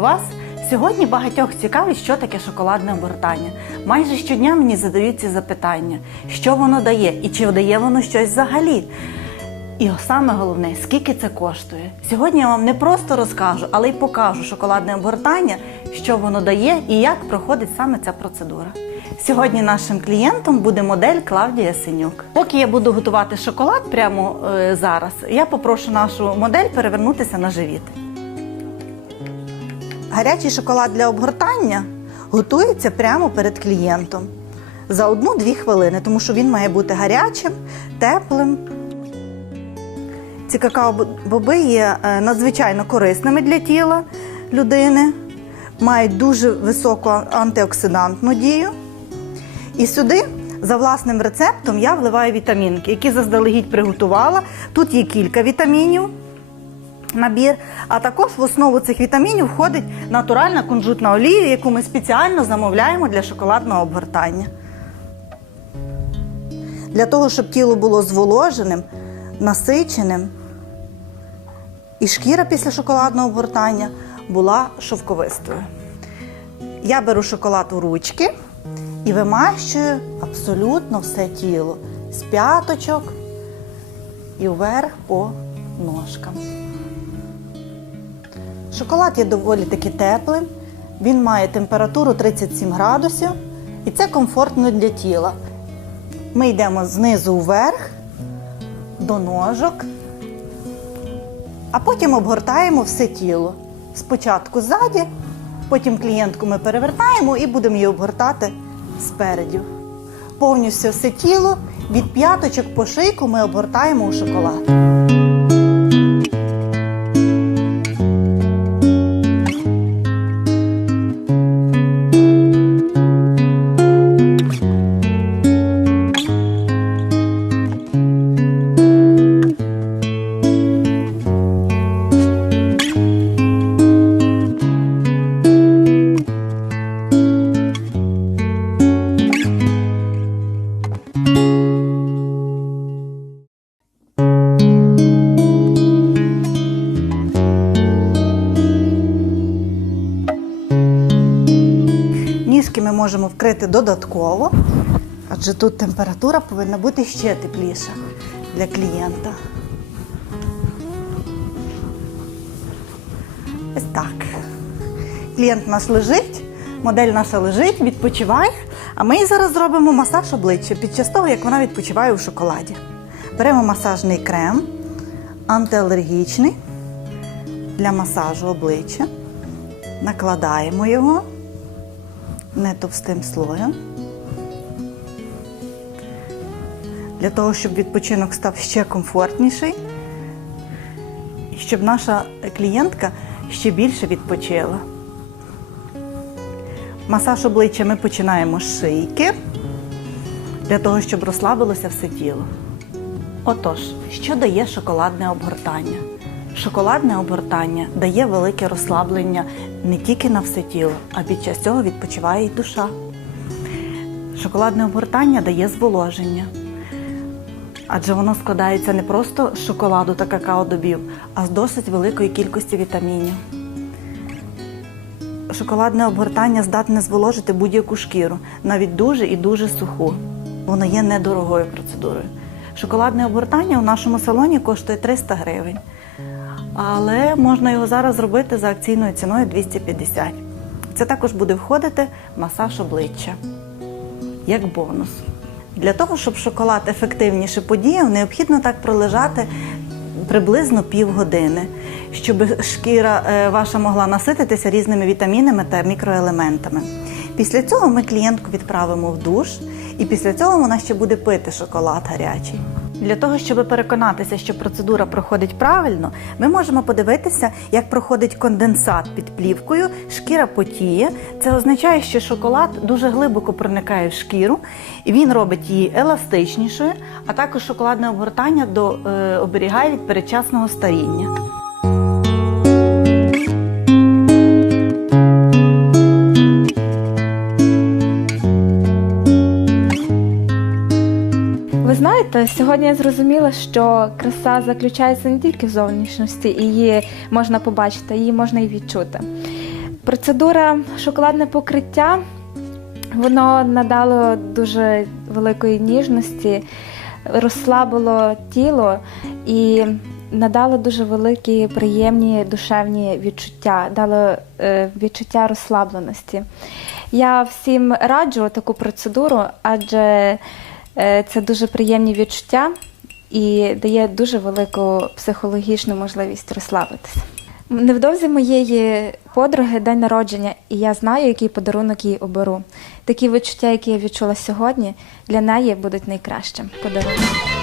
Вас! Сьогодні багатьох цікавить, що таке шоколадне обгортання. Майже щодня мені задають ці запитання, що воно дає і чи дає воно щось взагалі. І саме головне, скільки це коштує. Сьогодні я вам не просто розкажу, але й покажу шоколадне обгортання, що воно дає і як проходить саме ця процедура. Сьогодні нашим клієнтом буде модель Клавдія Синюк. Поки я буду готувати шоколад прямо е, зараз, я попрошу нашу модель перевернутися на живіт. Гарячий шоколад для обгортання готується прямо перед клієнтом за одну-дві хвилини, тому що він має бути гарячим, теплим. Ці какао-боби є е, надзвичайно корисними для тіла людини, мають дуже високу антиоксидантну дію. І сюди, за власним рецептом, я вливаю вітамінки, які заздалегідь приготувала. Тут є кілька вітамінів набір. А також в основу цих вітамінів входить натуральна кунжутна олія, яку ми спеціально замовляємо для шоколадного обгортання. Для того, щоб тіло було зволоженим, насиченим, і шкіра після шоколадного обгортання була шовковистою. Я беру шоколад у ручки і вимащую абсолютно все тіло з п'яточок і вверх по ножкам. Шоколад є доволі таки теплим, він має температуру 37 градусів і це комфортно для тіла. Ми йдемо знизу вверх до ножок, а потім обгортаємо все тіло. Спочатку ззаді, потім клієнтку ми перевертаємо і будемо її обгортати спереду. Повністю все тіло від п'яточок по шийку ми обгортаємо у шоколад. Ніжки ми можемо вкрити додатково, адже тут температура повинна бути ще тепліша для клієнта. Ось так. Клієнт наш лежить, модель наша лежить, відпочиває, а ми зараз зробимо масаж обличчя під час того, як вона відпочиває у шоколаді. Беремо масажний крем, антиалергічний для масажу обличчя, накладаємо його не товстим слоєм. Для того, щоб відпочинок став ще комфортніший, і щоб наша клієнтка ще більше відпочила. Масаж обличчя ми починаємо з шийки, для того, щоб розслабилося все тіло. Отож, що дає шоколадне обгортання? Шоколадне обгортання дає велике розслаблення не тільки на все тіло, а під час цього відпочиває й душа. Шоколадне обгортання дає зволоження, адже воно складається не просто з шоколаду та какао-добів, а з досить великої кількості вітамінів. Шоколадне обгортання здатне зволожити будь-яку шкіру, навіть дуже і дуже суху. Воно є недорогою процедурою. Шоколадне обгортання у нашому салоні коштує 300 гривень. Але можна його зараз зробити за акційною ціною 250. Це також буде входити масаж обличчя як бонус. Для того, щоб шоколад ефективніше подіяв, необхідно так пролежати приблизно півгодини, щоб шкіра е, ваша могла насититися різними вітамінами та мікроелементами. Після цього ми клієнтку відправимо в душ, і після цього вона ще буде пити шоколад гарячий. Для того, щоб переконатися, що процедура проходить правильно, ми можемо подивитися, як проходить конденсат під плівкою, шкіра потіє. Це означає, що шоколад дуже глибоко проникає в шкіру, і він робить її еластичнішою, а також шоколадне обгортання до, е, оберігає від передчасного старіння. Ви знаєте, сьогодні я зрозуміла, що краса заключається не тільки в зовнішності, її можна побачити, її можна і відчути. Процедура шоколадне покриття воно надало дуже великої ніжності, розслабило тіло і надало дуже великі приємні душевні відчуття, дало е, відчуття розслабленості. Я всім раджу таку процедуру, адже це дуже приємні відчуття і дає дуже велику психологічну можливість розслабитися. Невдовзі моєї подруги день народження, і я знаю, який подарунок їй оберу. Такі відчуття, які я відчула сьогодні, для неї будуть найкращим подарунком.